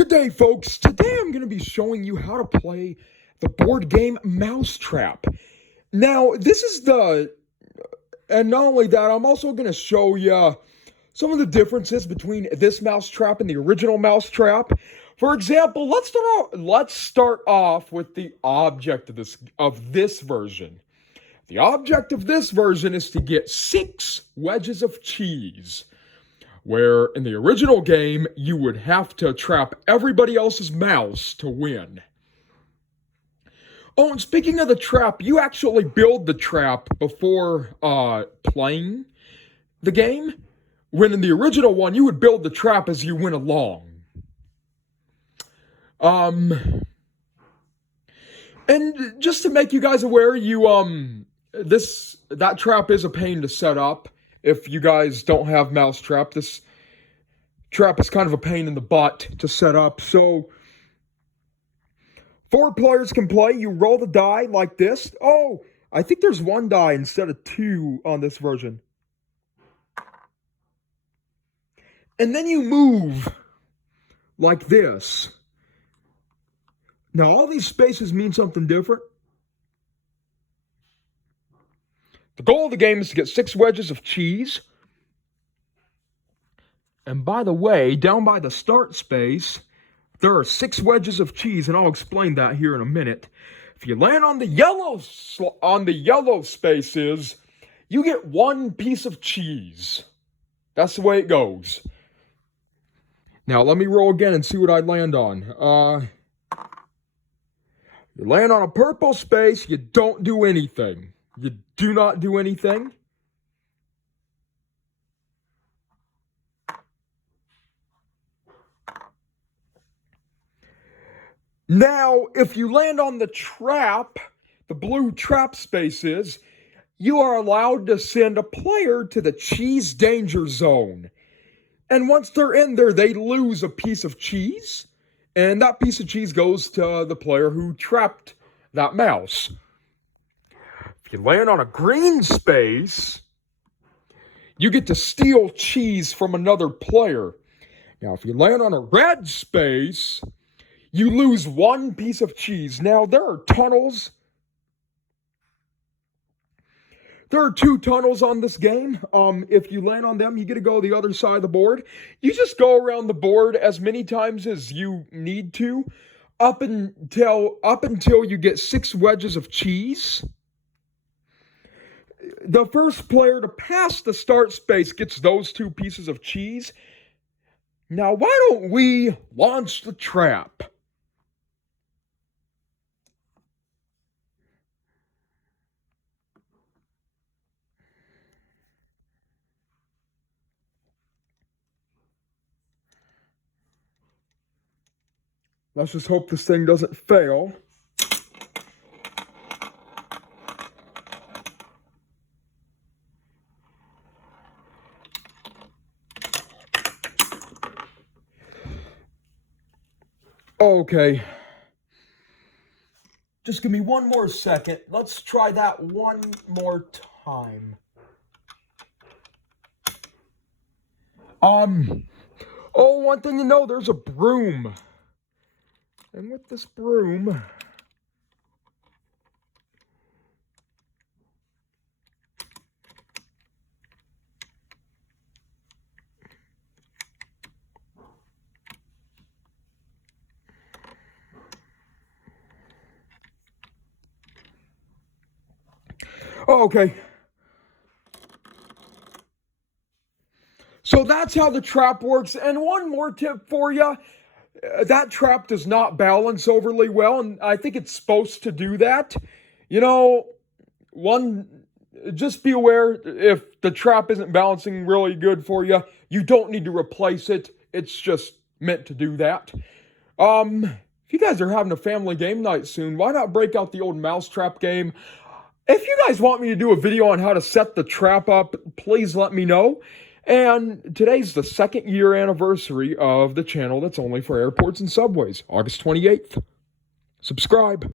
Good day, folks. Today I'm going to be showing you how to play the board game Mousetrap. Now, and not only that, I'm also going to show you some of the differences between this Mousetrap and the original Mousetrap. For example, let's start off with the object of this version. The object of this version is to get 6 wedges of cheese, where in the original game, you would have to trap everybody else's mouse to win. Oh, and speaking of the trap, you actually build the trap before playing the game, when in the original one, you would build the trap as you went along. And just to make you guys aware, that trap is a pain to set up. If you guys don't have Mousetrap, this trap is kind of a pain in the butt to set up. So 4 players can play. You roll the die like this. Oh, I think there's 1 die instead of 2 on this version. And then you move like this. Now, all these spaces mean something different. The goal of the game is to get 6 wedges of cheese. And by the way, down by the start space, there are 6 wedges of cheese, and I'll explain that here in a minute. If you land on the yellow spaces, you get 1 piece of cheese. That's the way it goes. Now, let me roll again and see what I land on. You land on a purple space, you don't do anything. You do not do anything. Now, if you land on the trap, the blue trap spaces, you are allowed to send a player to the cheese danger zone. And once they're in there, they lose a piece of cheese. And that piece of cheese goes to the player who trapped that mouse. If you land on a green space, you get to steal cheese from another player. Now, if you land on a red space, you lose 1 piece of cheese. Now, there are tunnels. There are 2 tunnels on this game. If you land on them, you get to go the other side of the board. You just go around the board as many times as you need to, up until you get 6 wedges of cheese. The first player to pass the start space gets those 2 pieces of cheese. Now, why don't we launch the trap? Let's just hope this thing doesn't fail. Okay. Just give me 1 more second. Let's try that 1 more time. Oh, one thing to know, there's a broom. And with this broom, okay. So that's how the trap works. And 1 more tip for you. That trap does not balance overly well, and I think it's supposed to do that. Just be aware, if the trap isn't balancing really good for you, you don't need to replace it. It's just meant to do that. If you guys are having a family game night soon, why not break out the old Mousetrap game? If you guys want me to do a video on how to set the trap up, please let me know. And today's the 2nd year anniversary of the channel that's only for airports and subways, August 28th. Subscribe.